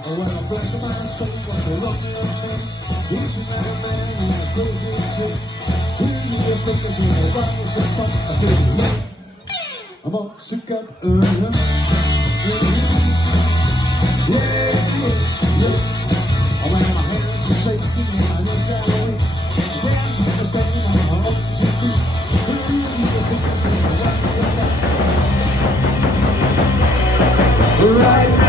Oh, when I bless a man, so what's so lonely of me? He's another man and a crazy chick. Who do you think is in the right is a fuck? I feel late. I'm all sick up early. Yeah. Oh, man, my hands are shaking and I wish I would dance in the same on my own TV. Who do you think is in the right is a fuck? Right now.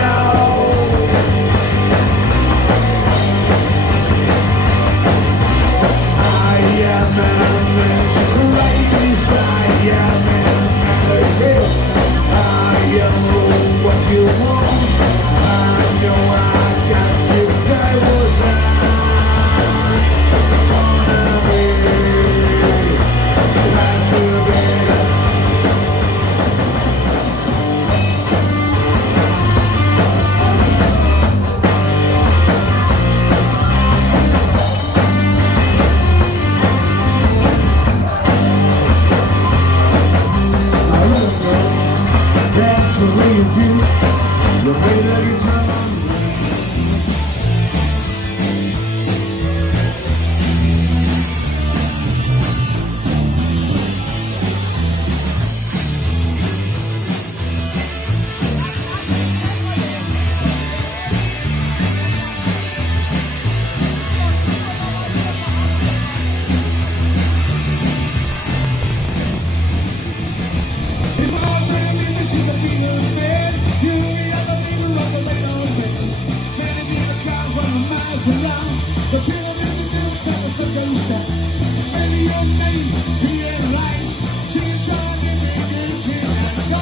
But you don't even tell us a ghost step. Maybe your name, he ain't lights. She's trying to make you chill and go,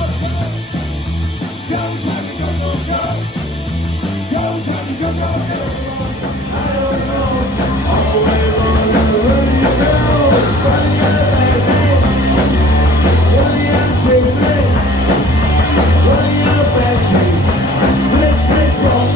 Johnny, go. Go, Johnny, go. I don't know. Where do you go? Where do you go? What do you say to me? What do you fashion? Let's get wrong.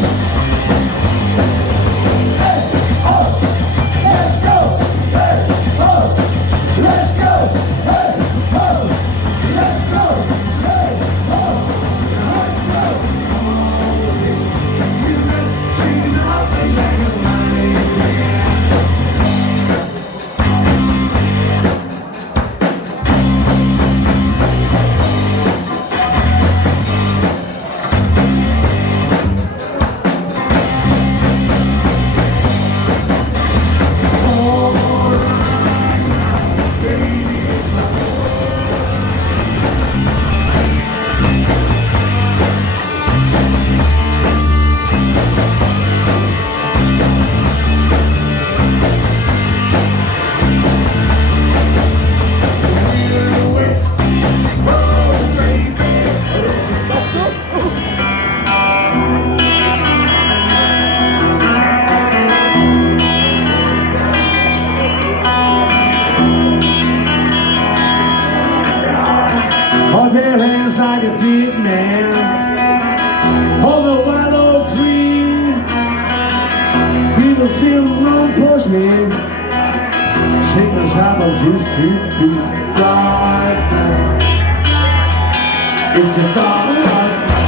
Hold your hands like a deep man. Hold the wild old dream. People still won't push me. Shake the shadows used to be dark night. It's a dark night.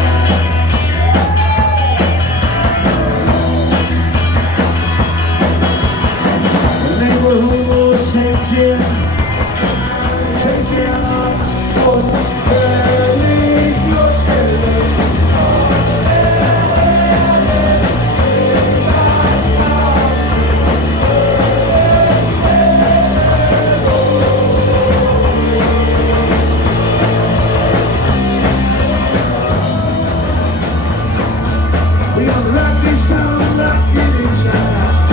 The neighborhood will shake you. Shake you up. We unlock this town, lock it inside.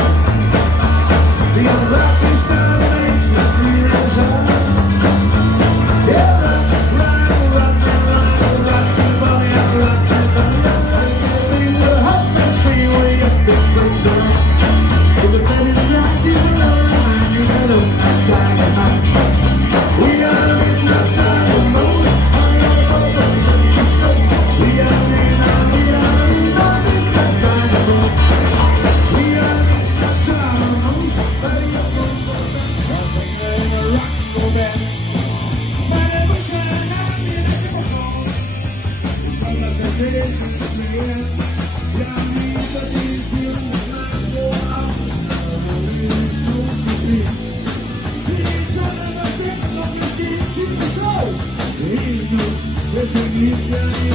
We unlock this town, makes me scream and shout. Yeah, rock the body, rock the body. We will help me see we get this thing done. If the baby's not, she's alone, and you gotta have time tonight. We gotta be not time to move. I gotta go, but she says we gotta be not time to move. We gotta be not time to move. Baby, I'm going for the best. Something in a rock and roll band. Sometimes I feel it's Tommy!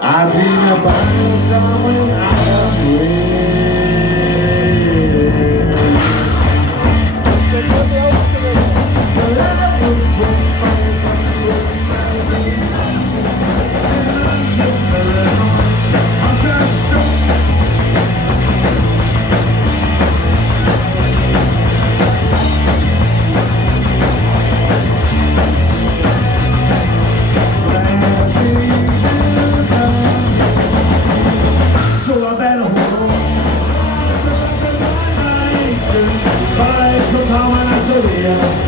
I dream about the time when I was with. Yeah.